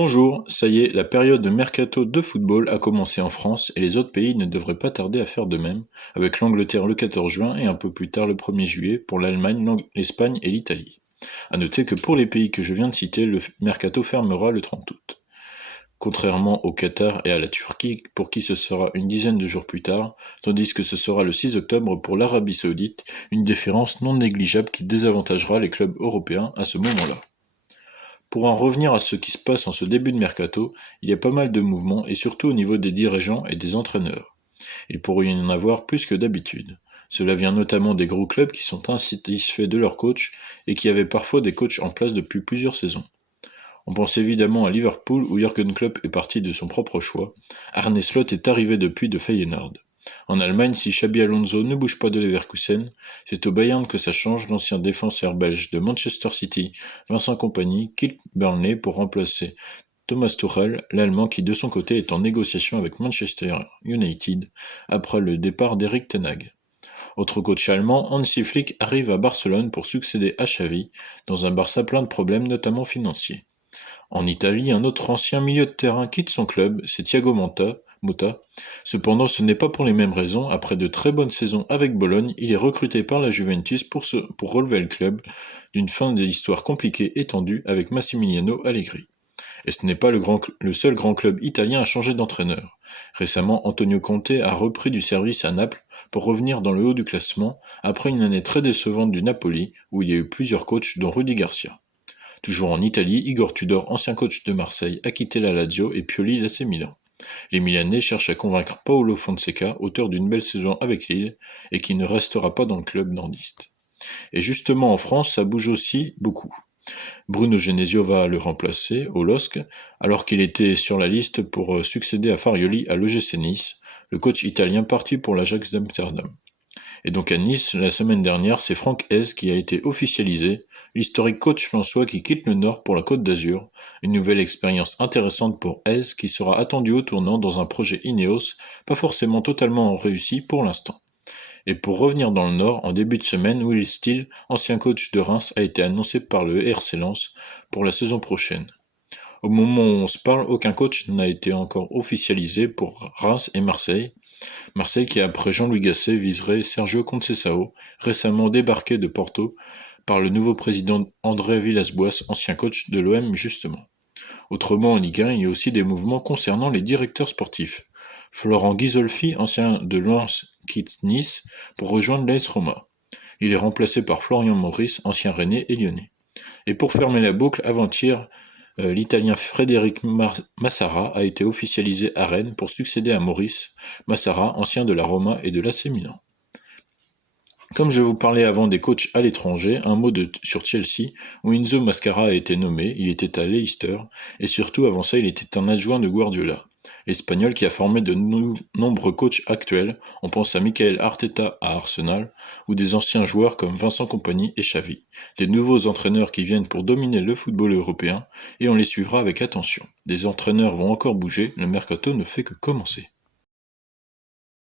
Bonjour, ça y est, la période de mercato de football a commencé en France et les autres pays ne devraient pas tarder à faire de même, avec l'Angleterre le 14 juin et un peu plus tard le 1er juillet pour l'Allemagne, l'Espagne et l'Italie. À noter que pour les pays que je viens de citer, le mercato fermera le 30 août. Contrairement au Qatar et à la Turquie, pour qui ce sera une dizaine de jours plus tard, tandis que ce sera le 6 octobre pour l'Arabie Saoudite, une différence non négligeable qui désavantagera les clubs européens à ce moment-là. Pour en revenir à ce qui se passe en ce début de mercato, il y a pas mal de mouvements et surtout au niveau des dirigeants et des entraîneurs. Il pourrait y en avoir plus que d'habitude. Cela vient notamment des gros clubs qui sont insatisfaits de leurs coachs et qui avaient parfois des coachs en place depuis plusieurs saisons. On pense évidemment à Liverpool où Jürgen Klopp est parti de son propre choix. Arne Slot est arrivé depuis de Feyenoord. En Allemagne, si Xabi Alonso ne bouge pas de Leverkusen, c'est au Bayern que ça change. L'ancien défenseur belge de Manchester City, Vincent Kompany, quitte Burnley pour remplacer Thomas Tuchel, l'Allemand qui de son côté est en négociation avec Manchester United après le départ d'Erik ten Hag. Autre coach allemand, Hansi Flick arrive à Barcelone pour succéder à Xavi, dans un Barça plein de problèmes notamment financiers. En Italie, un autre ancien milieu de terrain quitte son club, c'est Thiago Motta. Cependant, ce n'est pas pour les mêmes raisons. Après de très bonnes saisons avec Bologne, il est recruté par la Juventus pour relever le club d'une fin d'histoire compliquée et tendue avec Massimiliano Allegri. Et ce n'est pas le seul grand club italien à changer d'entraîneur. Récemment, Antonio Conte a repris du service à Naples pour revenir dans le haut du classement après une année très décevante du Napoli où il y a eu plusieurs coachs dont Rudi Garcia. Toujours en Italie, Igor Tudor, ancien coach de Marseille, a quitté la Lazio et Pioli l'AC Milan. Les Milanais cherchent à convaincre Paulo Fonseca, auteur d'une belle saison avec Lille, et qui ne restera pas dans le club nordiste. Et justement en France, ça bouge aussi beaucoup. Bruno Genesio va le remplacer au LOSC, alors qu'il était sur la liste pour succéder à Farioli à l'OGC Nice, le coach italien parti pour l'Ajax d'Amsterdam. Et donc à Nice, la semaine dernière, c'est Franck Hez qui a été officialisé, l'historique coach lensois qui quitte le Nord pour la Côte d'Azur, une nouvelle expérience intéressante pour Hez qui sera attendu au tournant dans un projet Ineos, pas forcément totalement réussi pour l'instant. Et pour revenir dans le Nord, en début de semaine, Will Steele, ancien coach de Reims, a été annoncé par le RC Lens pour la saison prochaine. Au moment où on se parle, aucun coach n'a été encore officialisé pour Reims et Marseille. Marseille qui, après Jean-Louis Gasset, viserait Sergio Conceição, récemment débarqué de Porto par le nouveau président André Villas-Boas, ancien coach de l'OM justement. Autrement, en Ligue 1, il y a aussi des mouvements concernant les directeurs sportifs. Florent Ghisolfi, ancien de Lens, quitte Nice pour rejoindre l'AS Roma. Il est remplacé par Florian Maurice, ancien Rennais et Lyonnais. Et pour fermer la boucle, avant-hier, l'Italien Frédéric Massara a été officialisé à Rennes pour succéder à Maurice Massara, ancien de la Roma et de l'AC Milan. Comme je vous parlais avant des coachs à l'étranger, un mot sur Chelsea, où Enzo Mascara a été nommé, il était à Leicester, et surtout avant ça il était un adjoint de Guardiola. L'Espagnol qui a formé de nombreux coachs actuels, on pense à Mikel Arteta à Arsenal, ou des anciens joueurs comme Vincent Kompany et Xavi, des nouveaux entraîneurs qui viennent pour dominer le football européen, et on les suivra avec attention. Des entraîneurs vont encore bouger, le mercato ne fait que commencer.